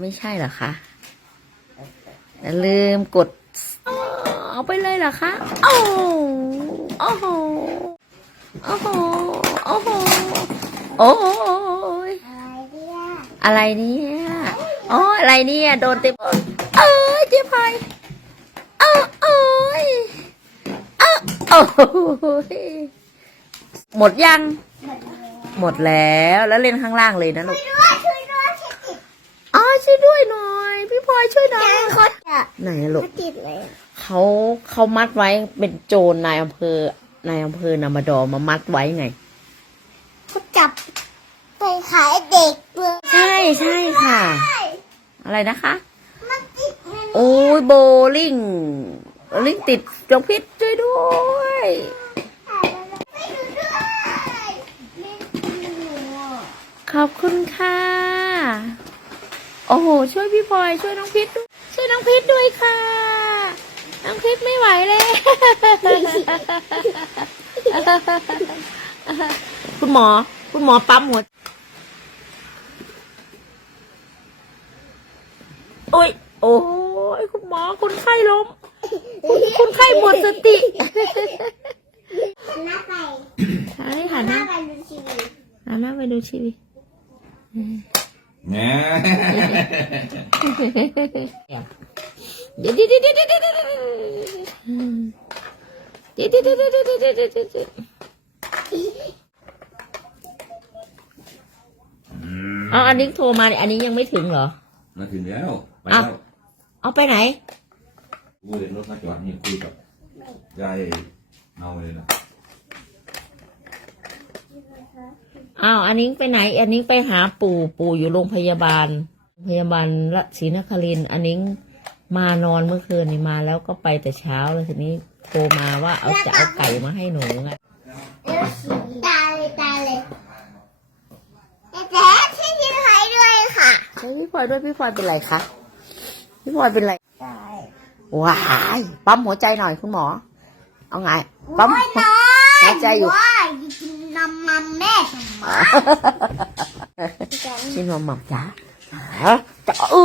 ไม่ใช่เหรอคะอย่าลืมกดอ๋อเอาไปเลยเหรอคะโอ้โหโอ้โหโอ้โหโอ้โหโอ้ยอะไรเนี่ยอ๋ออะไรเนี่ยโดนเต็มเอ้ยเจ๊พายเอ้าโอ้ยเอ้าโอ้ยหมดยัง หมดแล้วแล้วเล่นข้างล่างเลยนะลูกอ๋อ ช่วยด้วยหน่อย พี่พลอยช่วยหน่อยไหนอะลูกติดเลยเขาเขามัดไว้เป็นโจรนายอำเภอนายอำเภอนามาดอมามัดไว้ไงเขาจับไปขายเด็กเลยใช่ใช่ค่ะ อะไรนะคะ มันติดมันโอ้ยโบลิ่งโบลิ่งติดจงพิษช่วยด้วยไม่ดูด้วยไม่ดูอะขอบคุณค่ะโอ้โห ช่วยพี่พลอยช่วยน้องพิษด้วยช่วยน้องพิษด้วยค่ะ น้องพิษไม่ไหวเลยคุณหมอ คุณหมอปั๊มหัวโอ้ย โอ้ยคุณหมอคุณไข้ล้ม คุณคุณไข้หมดสติหน้าไปใช่หันหหน้าน้าไปดูทีวีหันหน้าไปดูชีวิตแห น่เดี๋ยวเดี๋ยวเดี๋ยวเดี๋ยวเดี๋ยวเดี๋ยวเดี๋ยวเดี๋ยวเดี๋ยวเดี๋ยวเดี๋ยวเดี๋ยวเดี๋ยวเอาอันนี้โทรมาเนี่ยอันนี้ยังไม่ถึงเหรอ มาถึงแล้ว ไปอะแล้ว เอาไปไหนกูเห็นรถมาจอดนี่คุยกับยายเนาเลยนะ อ้าวอันนี้ไปไหน อันนี้ไปหาปู่ปู่อยู่โรงพยาบาล พยาบาลละศรีนครินทร์อันนี้มานอนเมื่อคืนนี่มาแล้วก็ไปแต่เช้าแล้วทีนี้โทรมาว่าเอาจะเอาไก่มาให้หนูไงแล้วสีตาเลยตาเลยแต่ที่ยืนหายด้วยค่ะใช่พี่พลอยด้วยพี่พลอยเป็นไรคะพี่พลอยเป็นไรตายว้ายปั๊มหัวใจหน่อยคุณหมอ เอาไงปั๊มโอ้ยน้อยหัวใจอยู่ ว้ายกินน้ำมันแม่ทำไมชิมหม่ำจ๋าฮะจะโอ้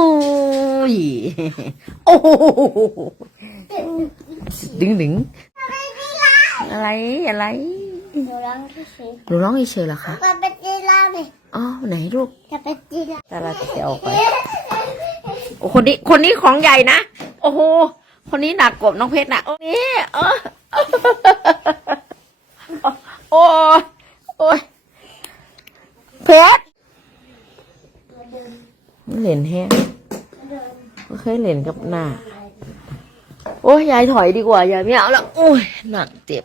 ยโอ้โหดึงดึงอะไรอะไรหนูร้องที่สีหนูร้องเฉยๆเหรอคะมันเป็นจีราเลยอ๋อไหนลูกจะเป็นจีราแต่เราจะเอาไปโอ้คนนี้คนนี้ของใหญ่นะโอ้โหคนนี้หนักกว่าน้องเพชรนะโอ้นี่เออโอ้ยโอ้ย เพชรเหรียญแห้งไม่เคยเหรียญกับหน้า โอ้ยยายถอยดีกว่า ยายไม่เอาแล้วโอ้ย หนักเจ็บ